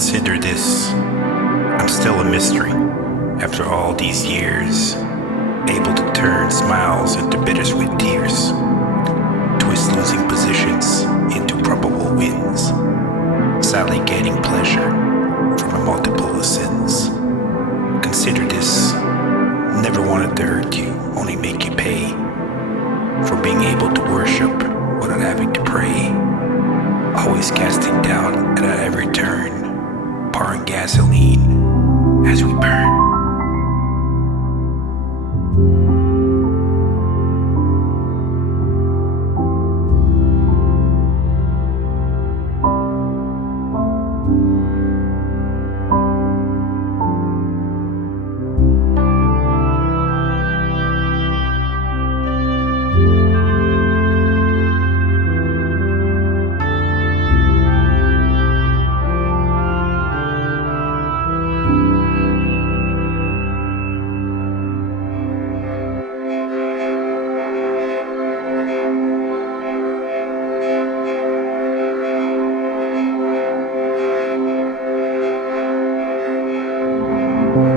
Consider this. I'm still a mystery after all these years, able to turn smiles into bittersweet tears, twist losing positions into probable wins, sadly getting pleasure from a multiple of sins. Consider this. Never wanted to hurt you, only make you pay for being able to worship without having to pray. Always casting doubt at every turn, pouring gasoline as we burn.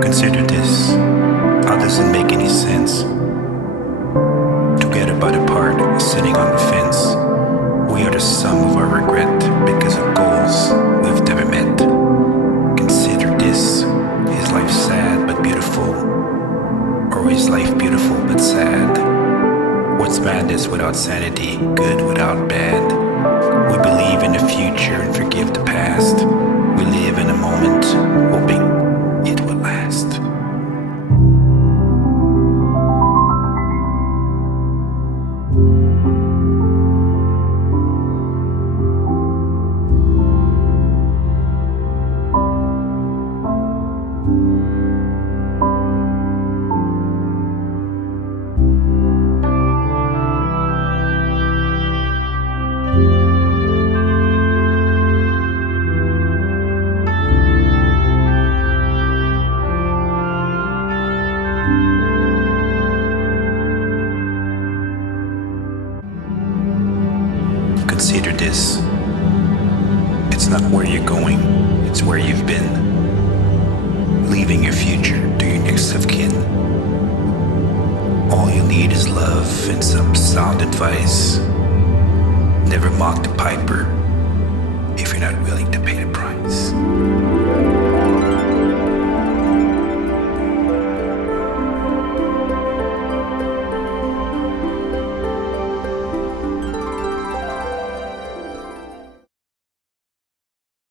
Consider this. How does it make any sense? Together by the part, sitting on the fence. We are the sum of our regret because of goals we've never met. Consider this. Is life sad but beautiful? Or is life beautiful but sad? What's madness without sanity? Good without bad? We believe in the future and forgive the past. We live in a moment, hoping it will last. Consider this. It's not where you're going, it's where you've been. Leaving your future to your next of kin. All you need is love and some sound advice. Never mock the piper if you're not willing to pay the price.